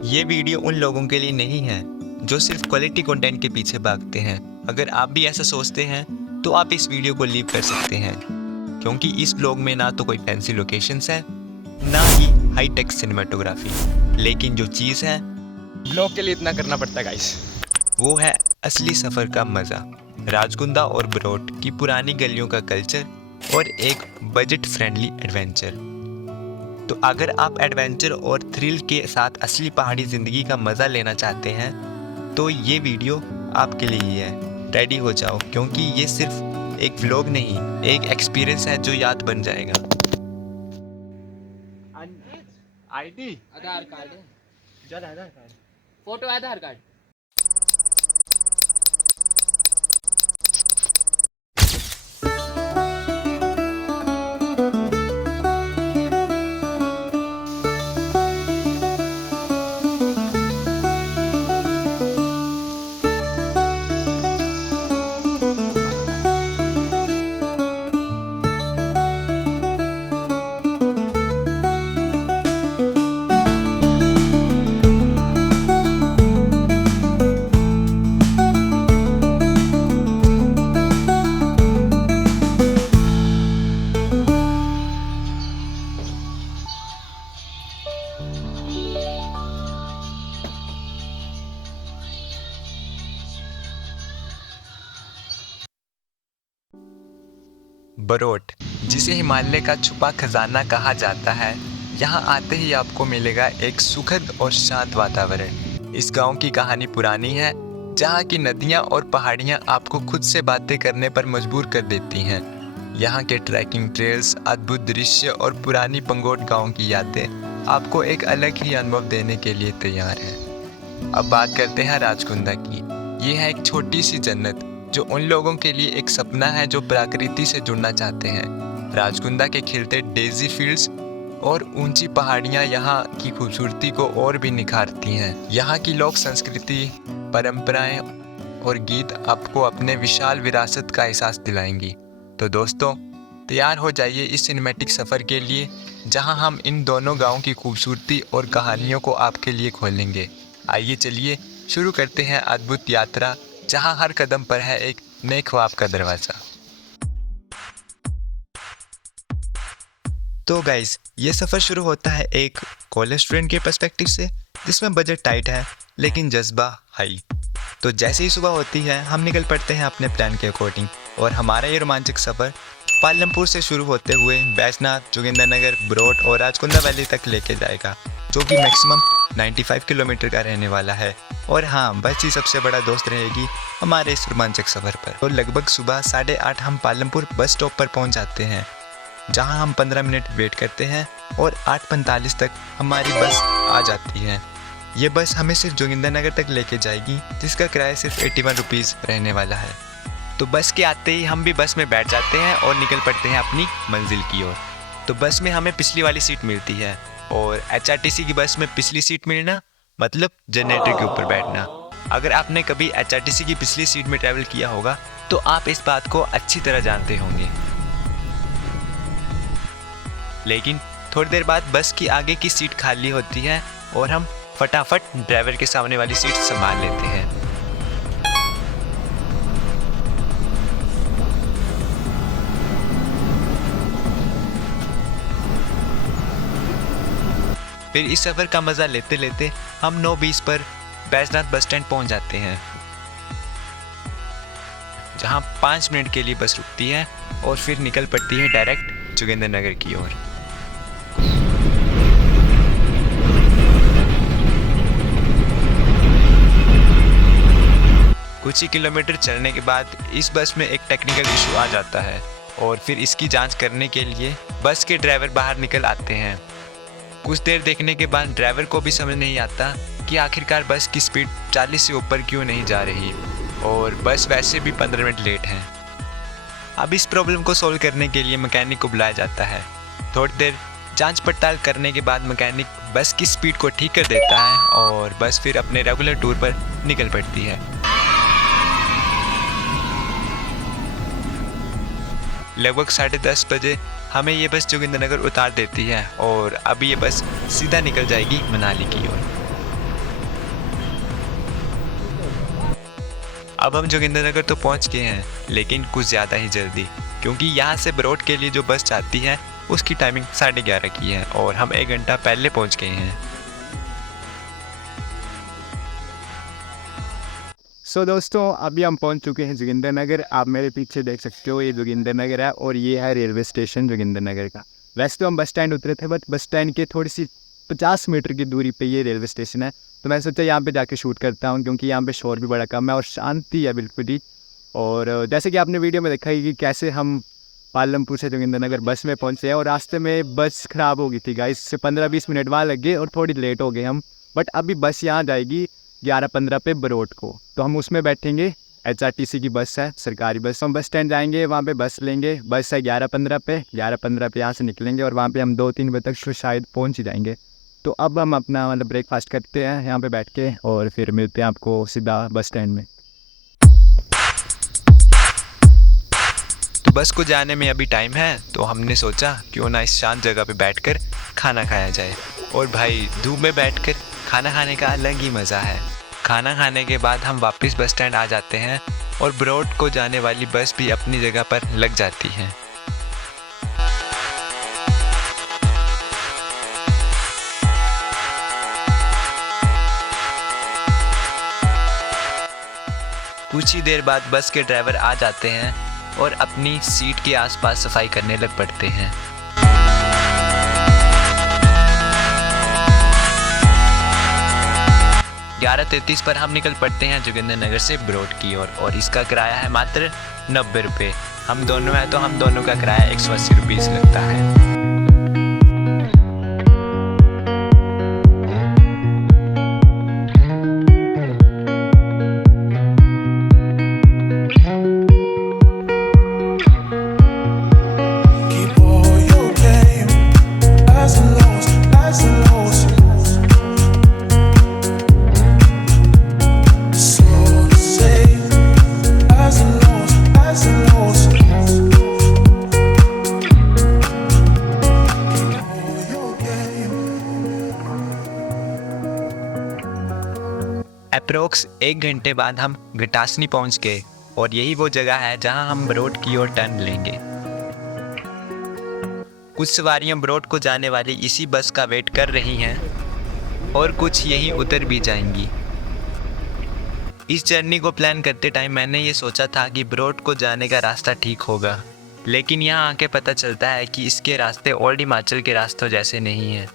ये वीडियो उन लोगों के लिए नहीं है जो सिर्फ क्वालिटी कंटेंट के पीछे भागते हैं। अगर आप भी ऐसा सोचते हैं तो आप इस वीडियो को लीव कर सकते हैं, क्योंकि इस ब्लॉग में ना तो कोई फैंसी लोकेशंस है, ना ही हाई टेक सिनेमाटोग्राफी, लेकिन जो चीज़ है ब्लॉग के लिए इतना करना पड़ता है गाइस, वो है असली सफ़र का मज़ा। राजकुंदा और बरोट की पुरानी गलियों का कल्चर और एक बजट फ्रेंडली एडवेंचर। तो अगर आप एडवेंचर और थ्रिल के साथ असली पहाड़ी ज़िंदगी का मज़ा लेना चाहते हैं तो ये वीडियो आपके लिए ही है। रेडी हो जाओ, क्योंकि ये सिर्फ एक व्लॉग नहीं, एक एक्सपीरियंस है जो याद बन जाएगा। आईडी आधार कार्ड है, चल आधार कार्ड, फोटो आधार कार्ड। बरोट, जिसे हिमालय का छुपा खजाना कहा जाता है, यहाँ आते ही आपको मिलेगा एक सुखद और शांत वातावरण। इस गांव की कहानी पुरानी है, जहाँ की नदियाँ और पहाड़ियाँ आपको खुद से बातें करने पर मजबूर कर देती हैं। यहाँ के ट्रैकिंग ट्रेल्स, अद्भुत दृश्य और पुरानी पंगोट गांव की यादें आपको एक अलग ही अनुभव देने के लिए तैयार हैं। अब बात करते हैं राजकुंदा की। ये है एक छोटी सी जन्नत जो उन लोगों के लिए एक सपना है जो प्रकृति से जुड़ना चाहते हैं। राजकुंदा के खिलते डेजी फील्ड्स और ऊंची पहाड़ियां यहाँ की खूबसूरती को और भी निखारती हैं। यहाँ की लोक संस्कृति, परंपराएं और गीत आपको अपने विशाल विरासत का एहसास दिलाएंगी। तो दोस्तों, तैयार हो जाइए इस सिनेमैटिक सफ़र के लिए, जहाँ हम इन दोनों गाँव की खूबसूरती और कहानियों को आपके लिए खोलेंगे। आइए चलिए शुरू करते हैं अद्भुत यात्रा, जहां हर कदम पर है एक नए ख्वाब का दरवाज़ा। तो गाइस, ये सफ़र शुरू होता है एक कॉलेज स्टूडेंट के पर्सपेक्टिव से, जिसमें बजट टाइट है लेकिन जज्बा हाई। तो जैसे ही सुबह होती है, हम निकल पड़ते हैं अपने प्लान के अकॉर्डिंग, और हमारा ये रोमांचक सफ़र पालमपुर से शुरू होते हुए बैजनाथ, जोगिंदरनगर, बरोट और राजकुंदा वैली तक लेके जाएगा, जो कि मैक्सिमम 95 किलोमीटर का रहने वाला है। और हाँ, बस ही सबसे बड़ा दोस्त रहेगी हमारे इस रोमांचक सफ़र पर। तो लगभग सुबह 8:30 हम पालमपुर बस स्टॉप पर पहुंच जाते हैं, जहां हम 15 मिनट वेट करते हैं और 8:45 तक हमारी बस आ जाती है। ये बस हमें सिर्फ जोगिंदरनगर तक लेके जाएगी, जिसका किराया सिर्फ 81 रुपीज़ रहने वाला है। तो बस के आते ही हम भी बस में बैठ जाते हैं और निकल पड़ते हैं अपनी मंजिल की ओर। तो बस में हमें पिछली वाली सीट मिलती है, और HRTC की बस में पिछली सीट मिलना मतलब जनरेटर के ऊपर बैठना। अगर आपने कभी HRTC की पिछली सीट में ट्रैवल किया होगा तो आप इस बात को अच्छी तरह जानते होंगे। लेकिन थोड़ी देर बाद बस की आगे की सीट खाली होती है और हम फटाफट ड्राइवर के सामने वाली सीट संभाल लेते हैं। फिर इस सफ़र का मज़ा लेते लेते हम 9:20 पर बैजनाथ बस स्टैंड पहुंच जाते हैं, जहां 5 मिनट के लिए बस रुकती है और फिर निकल पड़ती है डायरेक्ट जोगिंदरनगर की ओर। कुछ ही किलोमीटर चलने के बाद इस बस में एक टेक्निकल इशू आ जाता है, और फिर इसकी जांच करने के लिए बस के ड्राइवर बाहर निकल आते हैं। कुछ देर देखने के बाद ड्राइवर को भी समझ नहीं आता कि आखिरकार बस की स्पीड 40 से ऊपर क्यों नहीं जा रही, और बस वैसे भी 15 मिनट लेट है। अब इस प्रॉब्लम को सॉल्व करने के लिए मैकेनिक को बुलाया जाता है। थोड़ी देर जांच पड़ताल करने के बाद मैकेनिक बस की स्पीड को ठीक कर देता है और बस फिर अपने रेगुलर टूर पर निकल पड़ती है। लगभग 10:30 बजे हमें ये बस जोगिंदरनगर उतार देती है, और अभी ये बस सीधा निकल जाएगी मनाली की ओर। अब हम जोगिंद्रनगर तो पहुंच गए हैं, लेकिन कुछ ज़्यादा ही जल्दी, क्योंकि यहाँ से बरोट के लिए जो बस जाती है उसकी टाइमिंग 11:30 की है और हम 1 घंटा पहले पहुंच गए हैं। सो दोस्तों, अभी हम पहुंच चुके हैं जोगिंद्रनगर। आप मेरे पीछे देख सकते हो, ये जोगिंद्रनगर है और ये है रेलवे स्टेशन जोगिंद्रनगर का। वैसे तो हम बस स्टैंड उतरे थे, बट बस स्टैंड के थोड़ी सी 50 मीटर की दूरी पे ये रेलवे स्टेशन है। तो मैं सोचा यहाँ पे जाके शूट करता हूँ, क्योंकि यहाँ पे शोर भी बड़ा कम है और शांति है बिल्कुल ही। और जैसे कि आपने वीडियो में देखा कि कैसे हम पालमपुर से जोगिंद्रनगर बस में पहुँचे हैं और रास्ते में बस ख़राब हो गई थी गाइस। इससे 15-20 मिनट वहाँ लग गए और थोड़ी लेट हो गए हम। बट अभी बस यहाँ जाएगी 11:15 पे बरोट को, तो हम उसमें बैठेंगे। HRTC की बस है, सरकारी बस। हम बस स्टैंड जाएंगे, वहाँ पे बस लेंगे। बस है 11:15 पे। 11:15 पे यहाँ से निकलेंगे और वहाँ पे हम 2-3 बजे तक शायद पहुँच ही जाएंगे। तो अब हम अपना मतलब ब्रेकफास्ट करते हैं यहाँ पे बैठ के और फिर मिलते हैं आपको सीधा बस स्टैंड में। तो बस को जाने में अभी टाइम है, तो हमने सोचा क्यों ना इस शांत जगह पे बैठकर खाना खाया जाए। और भाई, धूप में बैठकर खाना खाने का अलग ही मज़ा है। खाना खाने के बाद हम वापस बस स्टैंड आ जाते हैं और बरोट को जाने वाली बस भी अपनी जगह पर लग जाती है। कुछ ही देर बाद बस के ड्राइवर आ जाते हैं और अपनी सीट के आसपास सफाई करने लग पड़ते हैं। ग्यारह 33 पर हम निकल पड़ते हैं जोगिंद्रनगर से बरोट की ओर और इसका किराया है मात्र 90 रुपये। हम दोनों हैं तो हम दोनों का किराया 180 रुपये लगता है। अप्रोक्स 1 घंटे बाद हम घटासनी पहुंच गए और यही वो जगह है जहां हम बरोट की ओर टर्न लेंगे। कुछ सवारियां बरोट को जाने वाली इसी बस का वेट कर रही हैं और कुछ यहीं उतर भी जाएंगी। इस जर्नी को प्लान करते टाइम मैंने ये सोचा था कि बरोट को जाने का रास्ता ठीक होगा, लेकिन यहाँ आके पता चलता है कि इसके रास्ते ओल्ड हिमाचल के रास्तों जैसे नहीं हैं।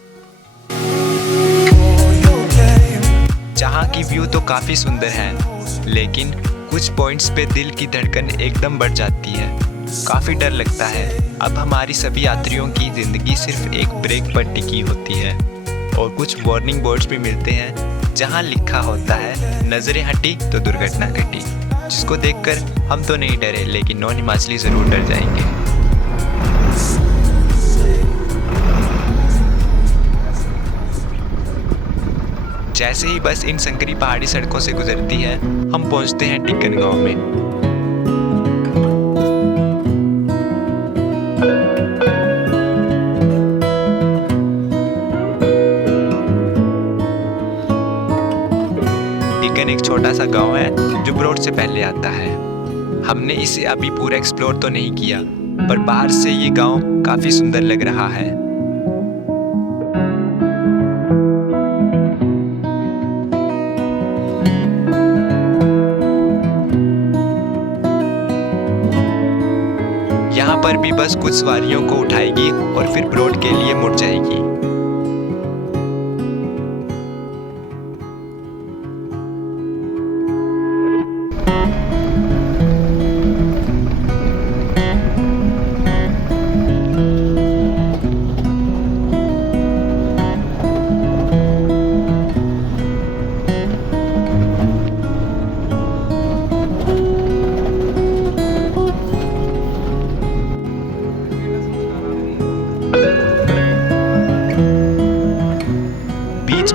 जहाँ की व्यू तो काफ़ी सुंदर है, लेकिन कुछ पॉइंट्स पे दिल की धड़कन एकदम बढ़ जाती है। काफ़ी डर लगता है। अब हमारी सभी यात्रियों की ज़िंदगी सिर्फ एक ब्रेक पर टिकी होती है और कुछ वार्निंग बोर्ड्स भी मिलते हैं जहाँ लिखा होता है नज़रें हटी तो दुर्घटना घटी, जिसको देखकर हम तो नहीं डरे, लेकिन नॉन हिमाचली ज़रूर डर जाएंगे। जैसे ही बस इन संकरी पहाड़ी सड़कों से गुजरती है, हम पहुंचते हैं टिक्कन गांव में। टिक्कन एक छोटा सा गांव है जो बरोट से पहले आता है। हमने इसे अभी पूरा एक्सप्लोर तो नहीं किया, पर बाहर से ये गांव काफ़ी सुंदर लग रहा है। यहाँ पर भी बस कुछ सवारियों को उठाएगी और फिर बरोट के लिए मुड़ जाएगी।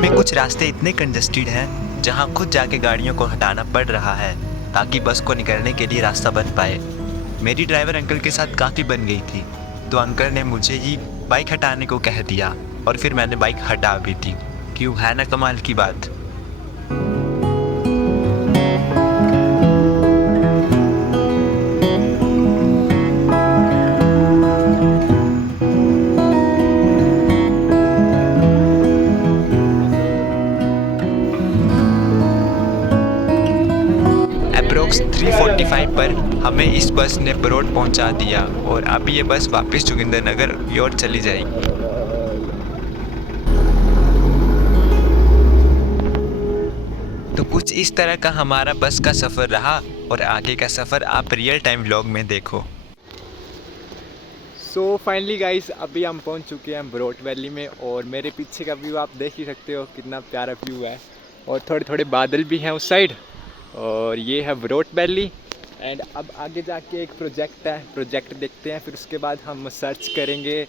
में कुछ रास्ते इतने कंजस्टेड हैं जहां खुद जाके गाड़ियों को हटाना पड़ रहा है ताकि बस को निकलने के लिए रास्ता बन पाए। मेरी ड्राइवर अंकल के साथ काफ़ी बन गई थी, तो अंकल ने मुझे ही बाइक हटाने को कह दिया और फिर मैंने बाइक हटा भी दी। क्यों, है ना कमाल की बात। अप्रॉक्स 3:45 पर हमें इस बस ने बरोट पहुंचा दिया और अब ये बस वापस जोगिंदरनगर की ओर चली जाएगी। तो कुछ इस तरह का हमारा बस का सफ़र रहा और आगे का सफ़र आप रियल टाइम व्लॉग में देखो। सो फाइनली गाइस, अभी हम पहुंच चुके हैं बरोट वैली में और मेरे पीछे का व्यू आप देख ही सकते हो कितना प्यारा व्यू है और थोड़े थोड़े बादल भी हैं उस साइड और ये है बरोट वैली। एंड अब आगे जाके एक प्रोजेक्ट है, प्रोजेक्ट देखते हैं, फिर उसके बाद हम सर्च करेंगे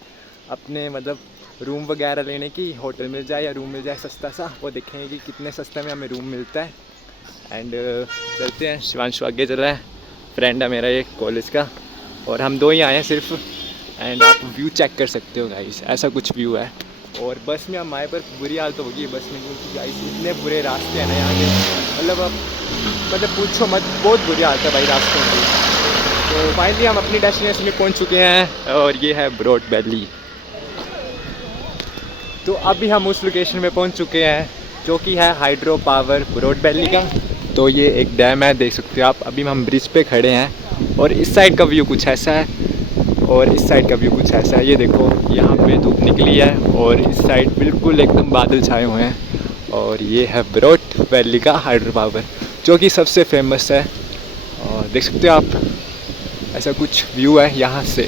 अपने मतलब रूम वगैरह लेने की, होटल मिल जाए या रूम मिल जाए सस्ता सा, वो देखेंगे कि कितने सस्ते में हमें रूम मिलता है। एंड चलते हैं, शिवांशु आगे चल रहा है, फ्रेंड है मेरा एक कॉलेज का और हम दो ही आए हैं सिर्फ। एंड आप व्यू चेक कर सकते हो गाइस, ऐसा कुछ व्यू है। और बस में हम आए पर बुरी हालत तो होगी बस में, क्योंकि गाइस इतने बुरे रास्ते हैं ना यहाँ के, मतलब अब मतलब पूछो मत, बहुत बुरी हालत है भाई रास्तों की। तो फाइनली हम अपनी डेस्टिनेशन में पहुँच चुके हैं और ये है बरोट वैली। तो अभी हम उस लोकेशन में पहुँच चुके हैं जो कि है हाइड्रो पावर बरोट वैली का। तो ये एक डैम है, देख सकते हो आप। अभी हम ब्रिज पे खड़े हैं और इस साइड का व्यू कुछ ऐसा है और इस साइड का व्यू कुछ ऐसा है। ये देखो यहाँ पे धूप निकली है और इस साइड बिल्कुल एकदम बादल छाए हुए हैं और ये है बरोट वैली का हाइड्रो पावर जो कि सबसे फेमस है। और देख सकते हो आप, ऐसा कुछ व्यू है यहाँ से।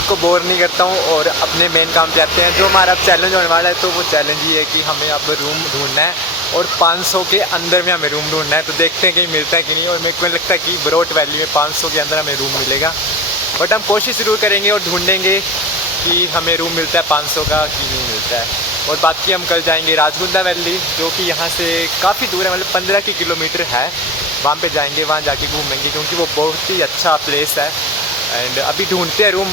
को बोर नहीं करता हूँ और अपने मेन काम पे आते हैं। जो हमारा चैलेंज होने वाला है तो वो चैलेंज ये है कि हमें अब रूम ढूंढना है और 500 के अंदर में हमें रूम ढूंढना है। तो देखते हैं कहीं मिलता है कि नहीं, और मेरे को लगता है कि बरोट वैली में 500 के अंदर हमें रूम मिलेगा, बट हम कोशिश ज़रूर करेंगे और ढूंढेंगे कि हमें रूम मिलता है 500 का कि नहीं मिलता है। और बाकी हम कल जाएंगे राजगुंदा वैली जो कि यहाँ से काफ़ी दूर है, मतलब 15 किलोमीटर है। वहाँ पे जाएंगे, वहाँ जाके घूमेंगे क्योंकि वो बहुत ही अच्छा प्लेस है। एंड अभी ढूंढते हैं रूम।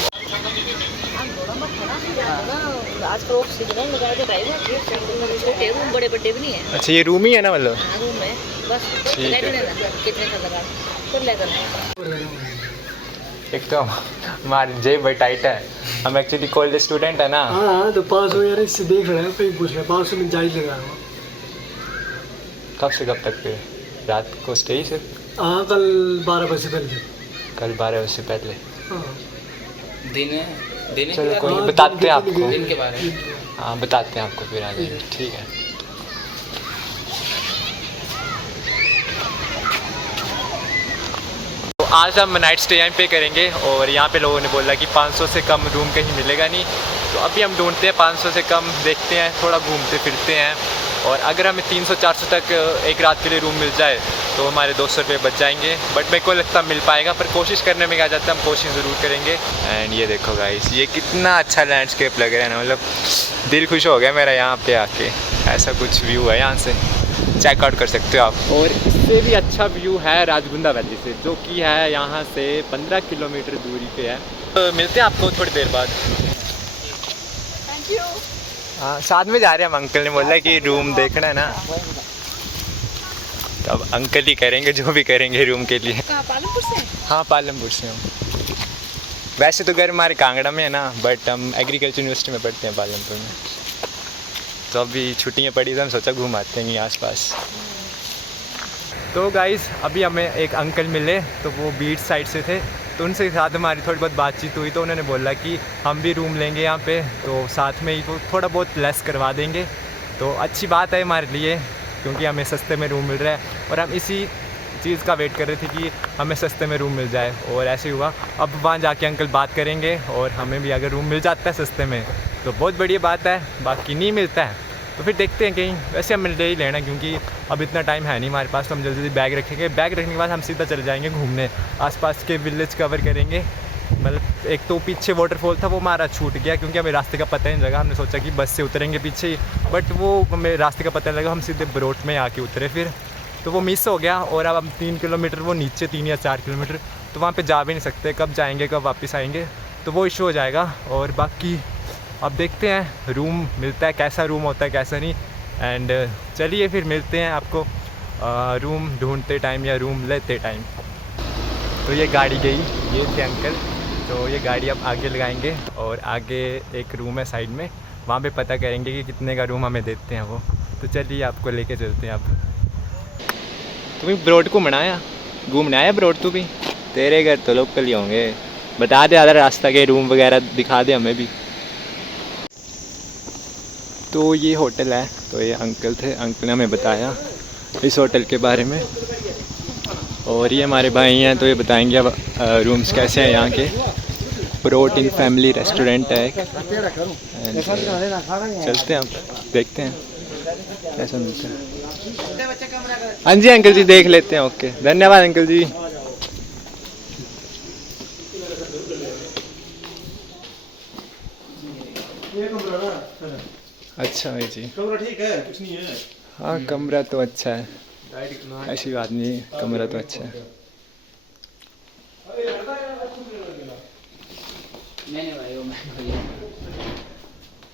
बड़े बड़े भी नहीं है। अच्छा, ये रूम ही है ना, मतलब रूम है बस। ठीक है। कितने का लगा फिर लेकर एक तो हमारी जेब भाई टाइट है, हम एक्चुअली कॉलेज स्टूडेंट है ना। हाँ तो 500 यार इससे देख रहे हैं, कहीं पूछ रहे हैं 500 में जायज लगा रहा हूँ। कब से कब तक पे? रात को स्टे ही सिर्फ? हाँ कल 12 बजे से पहले। कल 12 बजे से पहले? हाँ दिन चलो कोई नहीं, बताते हैं आपको। दिन के बारे में हाँ बताते हैं आपको, फिर आ जाएंगे। ठीक है। तो आज हम नाइट स्टे यहाँ पे करेंगे और यहाँ पे लोगों ने बोला कि 500 से कम रूम कहीं मिलेगा नहीं। तो अभी हम ढूंढते हैं 500 से कम, देखते हैं, थोड़ा घूमते फिरते हैं। और अगर हमें 300-400 तक एक रात के लिए रूम मिल जाए तो हमारे 200 रुपये बच जाएंगे, बट मेरे को लगता मिल पाएगा, पर कोशिश करने में क्या जाता है, हम कोशिश ज़रूर करेंगे। एंड ये देखो गाइस, ये कितना अच्छा लैंडस्केप लग रहा है ना, मतलब दिल खुश हो गया मेरा यहाँ पे आके। ऐसा कुछ व्यू है, यहाँ से चेकआउट कर सकते हो आप। और इससे भी अच्छा व्यू है राजगुंदा वैली से, जो कि है यहाँ से 15 किलोमीटर दूरी पे है। तो मिलते हैं आपको थोड़ी देर बाद। Thank you. हाँ, साथ में जा रहे हैं। हम अंकल ने बोला कि रूम देखना है ना, तो अब अंकल ही करेंगे जो भी करेंगे रूम के लिए। कहाँ, पालमपुर से? हाँ पालमपुर से हम। वैसे तो घर हमारे कांगड़ा में है ना, बट हम एग्रीकल्चर यूनिवर्सिटी में पढ़ते हैं पालमपुर में। तो अभी छुट्टियाँ पड़ी तो हम सोचा घूम आते हैं आसपास। तो गाइस अभी हमें एक अंकल मिले, तो वो बीच साइड से थे, तो उनसे साथ हमारी थोड़ी बहुत बातचीत हुई। तो उन्होंने बोला कि हम भी रूम लेंगे यहाँ पे, तो साथ में ही वो थोड़ा बहुत लेस करवा देंगे। तो अच्छी बात है हमारे लिए, क्योंकि हमें सस्ते में रूम मिल रहा है और हम इसी चीज़ का वेट कर रहे थे कि हमें सस्ते में रूम मिल जाए, और ऐसे ही हुआ। अब वहाँ जाके अंकल बात करेंगे और हमें भी अगर रूम मिल जाता है सस्ते में तो बहुत बढ़िया बात है, बाकी नहीं मिलता है तो फिर देखते हैं कहीं। वैसे हम ले ही लेना, क्योंकि अब इतना टाइम है नहीं हमारे पास, तो हम जल्दी जल्दी बैग रखेंगे। बैग रखने के बाद हम सीधा चले जाएंगे घूमने, आसपास के विलेज कवर करेंगे। मतलब एक तो पीछे वाटरफॉल था, वो हमारा छूट गया क्योंकि हमें रास्ते का पता नहीं लगा। हमने सोचा कि बस से उतरेंगे पीछे ही, बट वो हमें रास्ते का पता नहीं लगा, हम सीधे बरोट में आके उतरे फिर, तो वो मिस हो गया। और अब हम 3 किलोमीटर वो नीचे, 3 या 4 किलोमीटर, तो वहाँ पे जा भी नहीं सकते। कब जाएंगे, कब वापस आएंगे, तो वो इशू हो जाएगा। और बाकी अब देखते हैं रूम मिलता है, कैसा रूम होता है कैसा नहीं। एंड चलिए फिर मिलते हैं आपको रूम ढूंढते टाइम या रूम लेते टाइम। तो ये गाड़ी गई, ये थे अंकल, तो ये गाड़ी अब आगे लगाएंगे और आगे एक रूम है साइड में, वहाँ पे पता करेंगे कि कितने का रूम हमें देते हैं वो। तो चलिए आपको लेके चलते हैं अब। भी ब्रोड घूमना आया ब्रोड तू भी? तेरे घर तो लोकल ही होंगे। बता दे आधा रास्ता के रूम वगैरह दिखा दे हमें भी। तो ये होटल है, तो ये अंकल थे, अंकल ने हमें बताया इस होटल के बारे में। और ये हमारे भाई हैं, तो ये बताएंगे अब रूम्स कैसे हैं यहाँ के। प्रोटीन फैमिली रेस्टोरेंट है एक। चलते हैं अब, देखते हैं कैसा मिलता है। हाँ जी अंकल जी, देख लेते हैं। ओके, धन्यवाद अंकल जी। अच्छा भाई जी, कमरा ठीक है, कुछ नहीं है। हाँ कमरा तो अच्छा है, ऐसी बात नहीं है, कमरा तो अच्छा है।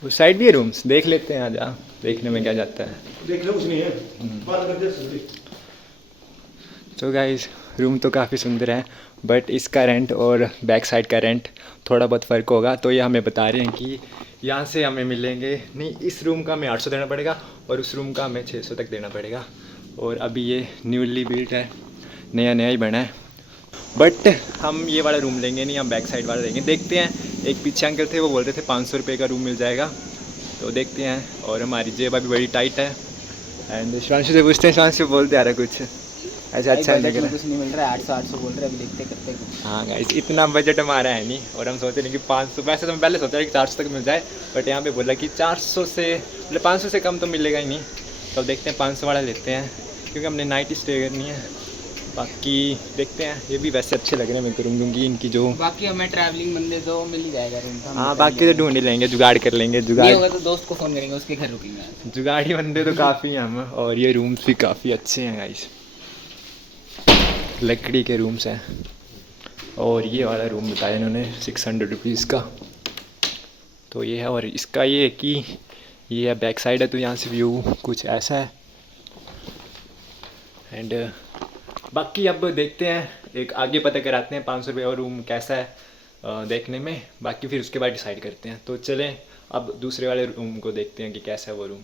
उस साइड भी है रूम्स, देख लेते हैं। आजा, देखने में क्या जाता है। देख लो, कुछ नहीं है। बात करते हैं। तो गाइस रूम तो काफ़ी सुंदर है, बट इसका रेंट और बैक साइड का रेंट थोड़ा बहुत फ़र्क होगा। तो ये हमें बता रहे हैं कि यहाँ से हमें मिलेंगे नहीं, इस रूम का हमें 800 देना पड़ेगा और उस रूम का हमें 600 तक देना पड़ेगा। और अभी ये न्यूली बिल्ट है, नया ही बना है। बट हम ये वाला रूम लेंगे नहीं, हम बैक साइड वाला लेंगे। देखते हैं, एक पीछे अंकल थे वो बोल रहे थे 500 रुपये का रूम मिल जाएगा, तो देखते हैं। और हमारी जेब अभी बड़ी टाइट है। एंड शिवांशु से पूछते हैं, शिवांशु बोलते आ रहा कुछ ऐसा अच्छा लग रहा है। कुछ नहीं मिल रहा है, 800 बोल रहे हैं, अभी देखते करते कुछ। हाँ गाइस, इतना बजट हमारा है नहीं, और हम सोच रहे हैं कि 500, वैसे तो मैं पहले सोचा कि 400 तक मिल जाए, बट यहाँ पे बोला कि 400 से मतलब 500 से कम तो मिलेगा ही नहीं। तो अब देखते हैं 500 वाला लेते हैं, क्योंकि हमने नाइट स्टे करनी है। बाकी देखते हैं, ये भी वैसे अच्छे लग रहे हैं मेरे को रूम, क्योंकि इनकी जो बाकी हमें ट्रैवलिंग बंदे तो मिल ही जाएगा रूम। हाँ बाकी तो ढूंढ ही लेंगे, जुगाड़ कर लेंगे। जुगाड़ होगा तो दोस्त को फ़ोन करेंगे, उसके घर रुकेंगे। जुगाड़ी बंदे तो काफ़ी हैं हम। और ये रूम्स भी काफ़ी अच्छे हैं गाइस, लकड़ी के रूम्स हैं। और ये वाला रूम बताया इन्होंने 600 रुपीज़ का, तो ये है। और इसका ये है कि ये है बैक साइड है, तो यहाँ से व्यू कुछ ऐसा है। एंड बाकी अब देखते हैं, एक आगे पता कराते हैं 500 रुपये और रूम कैसा है देखने में। बाकी फिर उसके बाद डिसाइड करते हैं। तो चलें अब दूसरे वाले रूम को देखते हैं कि कैसा है वो रूम।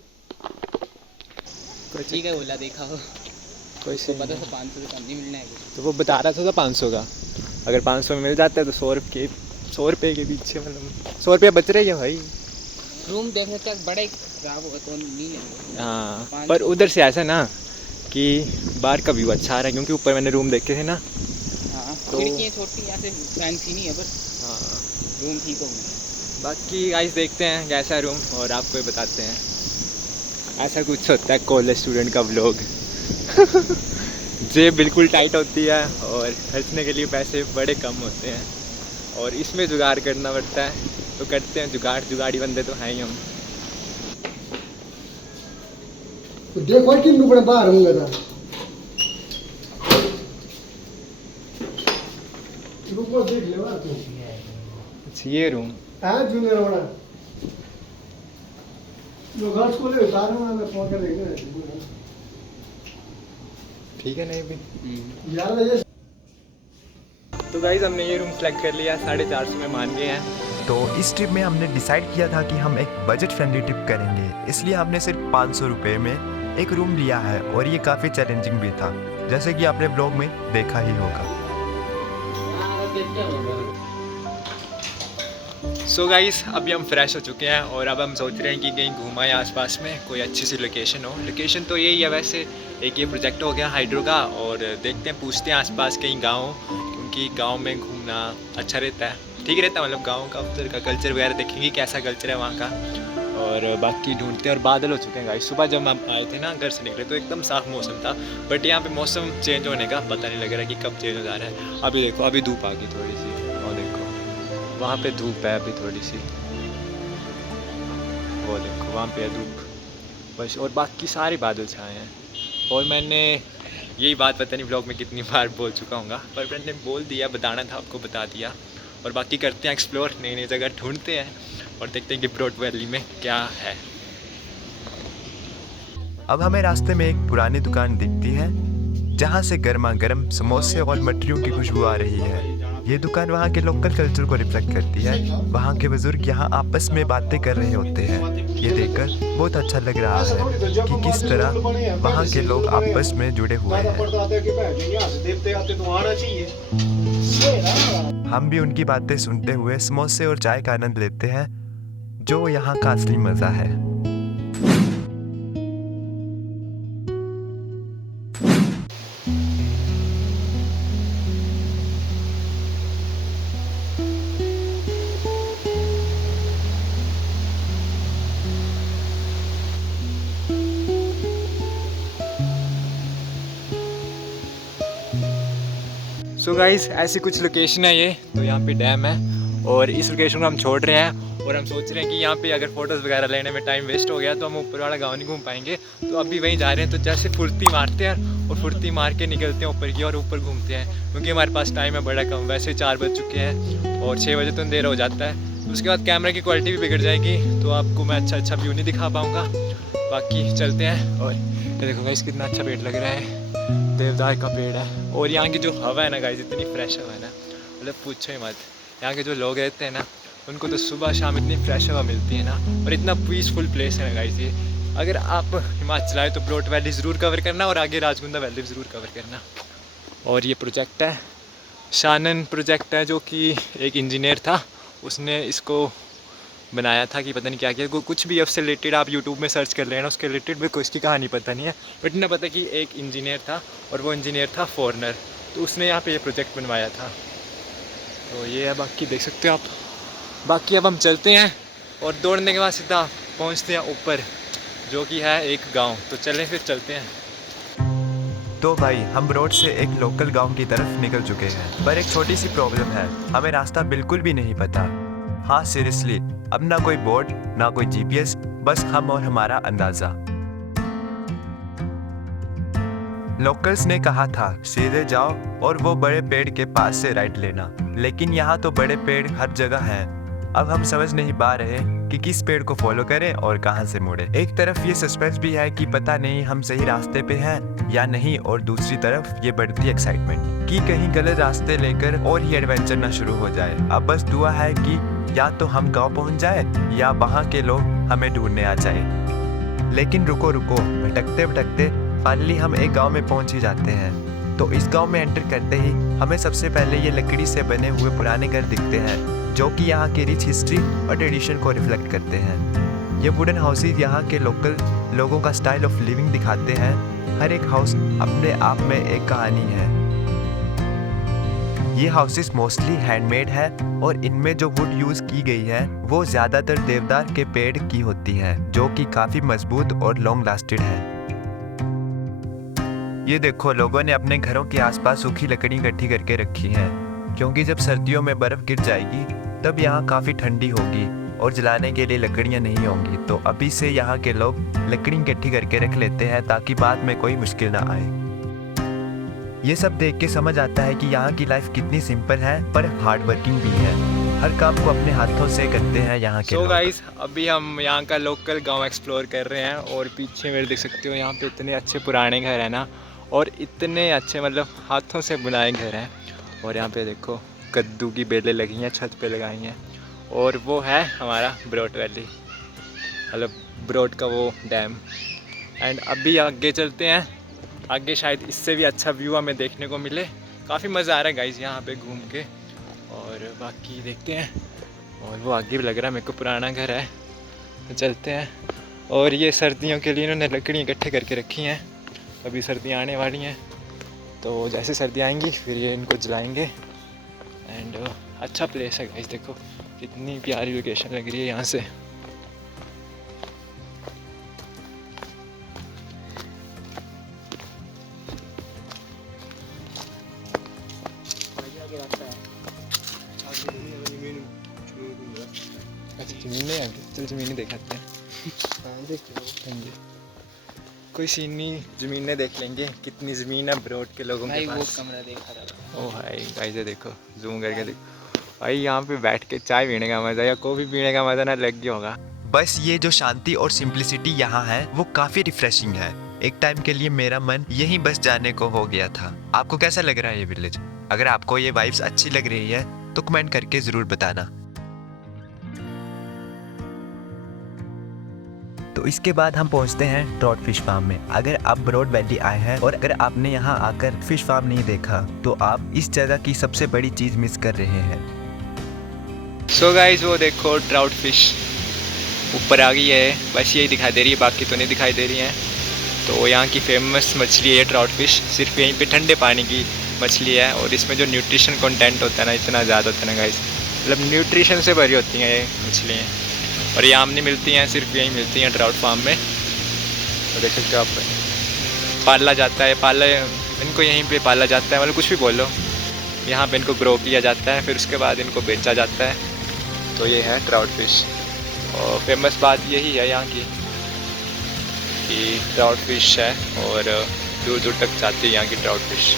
ठीक है, बोला देखा हो कोई तो पता तो 500 से कम नहीं मिलना है। तो वो बता रहा था 500 का, अगर 500 में मिल जाता है तो 100 रुपये के पीछे मतलब 100 रुपये बच रहे हैं भाई। रूम देखने तक बड़ा ही खराब होगा तो नहीं लेंगे। हाँ, पर उधर से ऐसा ना कि बाहर का व्यू अच्छा आ रहा है, क्योंकि ऊपर मैंने रूम देखे थे ना। हाँ, तो खिड़कियाँ छोटी, यहाँ से फैंसी नहीं है, बस हाँ, रूम ठीक होगा। बाकी गाइस देखते हैं कैसा रूम और आपको भी बताते हैं। ऐसा कुछ होता है कॉलेज स्टूडेंट का व्लॉग। जेब बिल्कुल टाइट होती है और खर्चने के लिए पैसे बड़े कम होते हैं, और इसमें जुगाड़ करना पड़ता है। तो करते हैं जुगाड़, जुगाड़ी बंदे तो हैं ही हम। तो देखो कि मैं बड़ा बाहर हूँगा था। रुको देख ले बात तू। अच्छा ये रूम है जूनियर वाला। जो गर्ल्स को ले उतार में मैं फोन कर देंगे। ठीक है, नहीं भी यार ये तो गाइस हमने ये रूम सेलेक्ट कर लिया, 450 में मान गए हैं। तो इस ट्रिप में हमने डिसाइड किया था कि हम एक बजट फ्रेंडली ट्रिप करेंगे, इसलिए हमने सिर्फ 500 रुपये में एक रूम लिया है। और ये काफ़ी चैलेंजिंग भी था, जैसे कि आपने ब्लॉग में देखा ही होगा। सो गाइस अभी हम फ्रेश हो चुके हैं और अब हम सोच रहे हैं कि कहीं घूमाएं आसपास में, कोई अच्छी सी लोकेशन हो। लोकेशन तो यही है वैसे, एक ये प्रोजेक्ट हो गया हाइड्रो का, और देखते हैं पूछते हैं आसपास कहीं गांव, क्योंकि गांव में घूमना अच्छा रहता है, ठीक रहता है। मतलब गांव का उधर का कल्चर वगैरह देखेंगे कैसा कल्चर है वहाँ का, और बाकी ढूंढते हैं। और बादल हो चुके हैं गाइस, सुबह जब हम आए थे ना घर से निकले तो एकदम साफ मौसम था, बट यहाँ पे मौसम चेंज होने का पता नहीं लग रहा कि कब चेंज हो जा रहा है। अभी देखो, अभी धूप आ गई थोड़ी सी, और देखो वहाँ पे धूप है अभी थोड़ी सी, वो देखो वहाँ पे है धूप बस, और बाकी सारे बादल छाए हैं। और मैंने यही बात पता नहीं ब्लॉग में कितनी बार बोल चुका हूँ, पर मैंने बोल दिया, बताना था आपको, बता दिया। और बाकी करते हैं एक्सप्लोर, नई नई जगह ढूंढते हैं और देखते हैं कि ब्रॉड वैली में क्या है। अब हमें रास्ते में एक पुरानी दुकान दिखती है, जहाँ से गर्मा गर्म समोसे और मटरियों की खुशबू आ रही है। ये दुकान वहाँ के लोकल कल्चर को रिफ्लेक्ट करती है। वहाँ के बुजुर्ग यहाँ आपस में बातें कर रहे होते हैं। ये देखकर बहुत अच्छा लग रहा है कि किस तरह वहाँ के लोग आपस में जुड़े हुए हैं। हम भी उनकी बातें सुनते हुए समोसे और चाय का आनंद लेते हैं, जो यहाँ का असली मज़ा है। सो गाइस ऐसी कुछ लोकेशन है ये। तो यहाँ पे डैम है और इस लोकेशन को हम छोड़ रहे हैं और हम सोच रहे हैं कि यहाँ पे अगर फ़ोटोज़ वगैरह लेने में टाइम वेस्ट हो गया तो हम ऊपर वाला गाँव नहीं घूम पाएंगे। तो अभी वहीं जा रहे हैं। तो जैसे फुर्ती मारते हैं और फुर्ती मार के निकलते हैं ऊपर की और ऊपर घूमते हैं, क्योंकि हमारे पास टाइम है बड़ा कम। वैसे 4 बज चुके हैं और 6 बजे तो अंधेरा हो जाता है। उसके बाद कैमरा की क्वालिटी भी बिगड़ जाएगी, तो आपको मैं अच्छा व्यू नहीं दिखा पाऊँगा। बाकी चलते हैं। और ये देखो गाइस कितना अच्छा पेड़ लग रहा है, देवदार का पेड़ है। और यहाँ की जो हवा है ना गाइस, इतनी फ्रेश हवा है ना, मतलब पूछो ही मत। यहाँ के जो लोग रहते हैं ना, उनको तो सुबह शाम इतनी फ्रेश हवा मिलती है ना, और इतना पीसफुल प्लेस है ना गाइस ये। अगर आप हिमाचल आए तो ब्रोट वैली ज़रूर कवर करना और आगे राजगुंदा वैली ज़रूर कवर करना। और ये प्रोजेक्ट है, शानन प्रोजेक्ट है, जो कि एक इंजीनियर था, उसने इसको बनाया था कि पता नहीं क्या किया। कुछ भी उससे रिलेटेड आप यूट्यूब में सर्च कर लेना, उसके रिलेटेड भी कोई इसकी कहानी पता नहीं है, बट इतना पता कि एक इंजीनियर था और वो इंजीनियर था फॉरेनर, तो उसने यहाँ पे ये प्रोजेक्ट बनवाया था। तो ये है, बाकी देख सकते हो आप। बाकी अब हम चलते हैं और दौड़ने के बाद सीधा पहुँचते हैं ऊपर, जो कि है एक गाँव। तो चलें फिर चलते हैं। तो भाई हम रोड से एक लोकल गांव की तरफ निकल चुके हैं, पर एक छोटी सी प्रॉब्लम है, हमें रास्ता बिल्कुल भी नहीं पता। हाँ सीरियसली, अब ना कोई बोर्ड ना कोई जीपीएस, बस हम और हमारा अंदाजा। लोकल्स ने कहा था सीधे जाओ और वो बड़े पेड़ के पास से राइट लेना, लेकिन यहाँ तो बड़े पेड़ हर जगह हैं। अब हम समझ नहीं पा रहे कि किस पेड़ को फॉलो करें और कहां से मुड़े। एक तरफ ये सस्पेंस भी है कि पता नहीं हम सही रास्ते पे हैं या नहीं, और दूसरी तरफ ये बढ़ती एक्साइटमेंट कि कहीं गलत रास्ते लेकर और ही एडवेंचर ना शुरू हो जाए। अब बस दुआ है कि या तो हम गांव पहुंच जाए या वहां के लोग हमें ढूंढने आ जाए। लेकिन रुको भटकते भटकते फाइनली हम एक गांव में पहुंच ही जाते हैं। तो इस गांव में एंटर करते ही हमें सबसे पहले ये लकड़ी से बने हुए पुराने घर दिखते हैं, जो कि यहाँ की रिच हिस्ट्री और ट्रेडिशन को रिफ्लेक्ट करते हैं। ये वुडन हाउसेज यहाँ के लोकल लोगों का स्टाइल ऑफ लिविंग दिखाते हैं। हर एक हाउस अपने आप में एक कहानी है। ये हाउसेस मोस्टली हैंडमेड है और इनमें जो वुड यूज की गई है वो ज्यादातर देवदार के पेड़ की होती है, जो कि काफी मजबूत और लॉन्ग लास्टेड है। ये देखो, लोगों ने अपने घरों के आसपास सूखी लकड़ी इकट्ठी करके रखी है, क्योंकि जब सर्दियों में बर्फ गिर जाएगी तब यहाँ काफ़ी ठंडी होगी और जलाने के लिए लकड़ियाँ नहीं होंगी। तो अभी से यहाँ के लोग लकड़ी इकट्ठी करके रख लेते हैं ताकि बाद में कोई मुश्किल ना आए। ये सब देख के समझ आता है कि यहाँ की लाइफ कितनी सिंपल है पर हार्ड वर्किंग भी है। हर काम को अपने हाथों से करते हैं यहाँ के लोग। गाइस अभी हम यहाँ का लोकल गांव एक्सप्लोर कर रहे हैं और पीछे मेरे देख सकते हो यहाँ पे इतने अच्छे पुराने घर हैं ना, और इतने अच्छे मतलब हाथों से बनाए घर हैं। और यहाँ पे देखो कद्दू की बेलें लगी हैं, छत पे लगाई हैं। और वो है हमारा ब्रोट वैली, मतलब ब्रोट का वो डैम। एंड अभी आगे चलते हैं, आगे शायद इससे भी अच्छा व्यू हमें देखने को मिले। काफ़ी मज़ा आ रहा है गाइस यहाँ पे घूम के। और बाकी देखते हैं, और वो आगे भी लग रहा है मेरे को पुराना घर है। तो चलते हैं। और ये सर्दियों के लिए इन्होंने लकड़ी इकट्ठे करके रखी हैं, अभी सर्दियाँ आने वाली हैं, तो जैसे सर्दी आएंगी फिर ये इनको जलाएंगे। एंड अच्छा प्लेस है गाइस, देखो कितनी प्यारी लोकेशन लग रही है यहाँ से। अच्छा ज़मीन नहीं आगे, चल ज़मीन दिखाते हैं। कोई सीनी ज़मीनें देख लेंगे, कितनी ज़मीन है ब्रोट के लोगों के पास। वो कमरा देखा था। ओ भाई गाइस ये देखो, जूम करके देखो भाई, यहाँ पे बैठ के चाय पीने का मज़ा या कॉफ़ी पीने का मज़ा ना लग गया होगा। बस ये जो शांति और सिंप्लिसिटी यहाँ है वो काफ़ी रिफ्रेशिंग है। एक टाइम के लिए मेरा मन यहीं बस जाने को हो गया था। आपको कैसा लग रहा है ये विलेज? अगर आपको ये वाइब्स अच्छी लग रही है तो कमेंट करके ज़रूर बताना। तो इसके बाद हम पहुंचते हैं ट्राउट फिश फार्म में। अगर आप ब्रॉड वैली आए हैं और अगर आपने यहाँ आकर फिश फार्म नहीं देखा तो आप इस जगह की सबसे बड़ी चीज़ मिस कर रहे हैं। सो गाइस वो देखो ट्राउट फिश ऊपर आ गई है, बस यही दिखाई दे रही है, बाकी तो नहीं दिखाई दे रही हैं। तो यहाँ की फेमस मछली है ट्राउट फिश, सिर्फ यहीं पे ठंडे पानी की मछली है और इसमें जो न्यूट्रिशन कंटेंट होता है ना इतना ज़्यादा होता है ना गाइस, मतलब न्यूट्रिशन से भरी होती हैं ये मछलियाँ। और ये आम नहीं मिलती हैं, सिर्फ यहीं मिलती हैं ट्राउट फार्म में। तो देख सकते हो आप, पाला जाता है, इनको यहीं पे पाला जाता है, मतलब कुछ भी बोलो, यहाँ पे इनको ग्रो किया जाता है, फिर उसके बाद इनको बेचा जाता है। तो ये है ट्राउट फिश और फेमस बात यही है यहाँ की कि ट्राउट फिश है और दूर दूर तक जाती है यहाँ की ट्राउट फिश।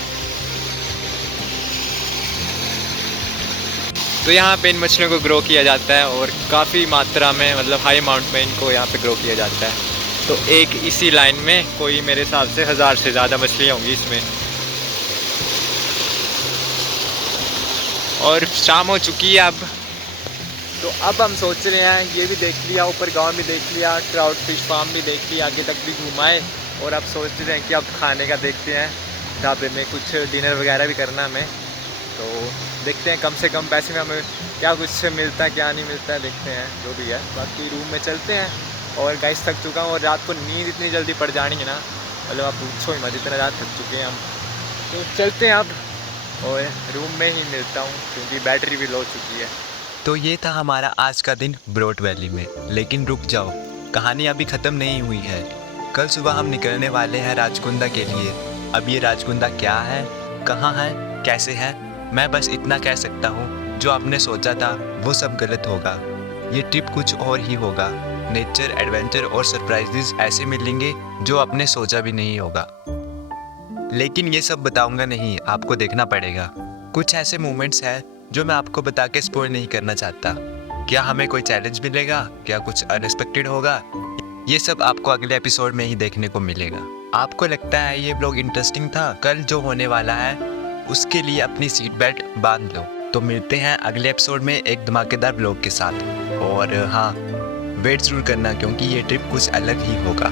तो यहाँ पे इन मछलियों को ग्रो किया जाता है और काफ़ी मात्रा में, मतलब हाई अमाउंट में इनको यहाँ पे ग्रो किया जाता है। तो एक इसी लाइन में कोई मेरे हिसाब से 1000 से ज़्यादा मछलियाँ होंगी इसमें। और शाम हो चुकी है अब, तो अब हम सोच रहे हैं ये भी देख लिया, ऊपर गांव भी देख लिया, ट्राउट फिश फार्म भी देख लिया, आगे तक भी घुमाए और अब सोच रहे हैं कि अब खाने का देखते हैं, ढाबे में कुछ डिनर वगैरह भी करना हमें। तो देखते हैं कम से कम पैसे में हमें क्या कुछ मिलता है क्या नहीं मिलता है, देखते हैं जो भी है। बाकी रूम में चलते हैं। और गाइस थक चुका हूँ और रात को नींद इतनी जल्दी पड़ जानी है ना, मतलब आप पूछो ही मत, इतना ज़्यादा थक चुके हैं हम। तो चलते हैं अब और रूम में ही मिलता हूँ क्योंकि बैटरी भी लो चुकी है। तो ये था हमारा आज का दिन ब्रॉड वैली में। लेकिन रुक जाओ, कहानी अभी ख़त्म नहीं हुई है। कल सुबह हम निकलने वाले हैं राजकुंदा के लिए। अब ये राजकुंदा क्या है, कहाँ है, कैसे है, मैं बस इतना कह सकता हूँ, जो आपने सोचा था वो सब गलत होगा। ये ट्रिप कुछ और ही होगा। नेचर, एडवेंचर और सरप्राइजेस ऐसे मिलेंगे जो आपने सोचा भी नहीं होगा। लेकिन ये सब बताऊंगा नहीं, आपको देखना पड़ेगा। कुछ ऐसे मोमेंट्स हैं जो मैं आपको बता के स्पॉइल नहीं करना चाहता। क्या हमें कोई चैलेंज मिलेगा, क्या कुछ अनएक्सपेक्टेड होगा, ये सब आपको अगले एपिसोड में ही देखने को मिलेगा। आपको लगता है ये ब्लॉग इंटरेस्टिंग था? कल जो होने वाला है उसके लिए अपनी सीट बेल्ट बांध लो। तो मिलते हैं अगले एपिसोड में एक धमाकेदार ब्लॉग के साथ। और हाँ, वेट जरूर करना क्योंकि ये ट्रिप कुछ अलग ही होगा।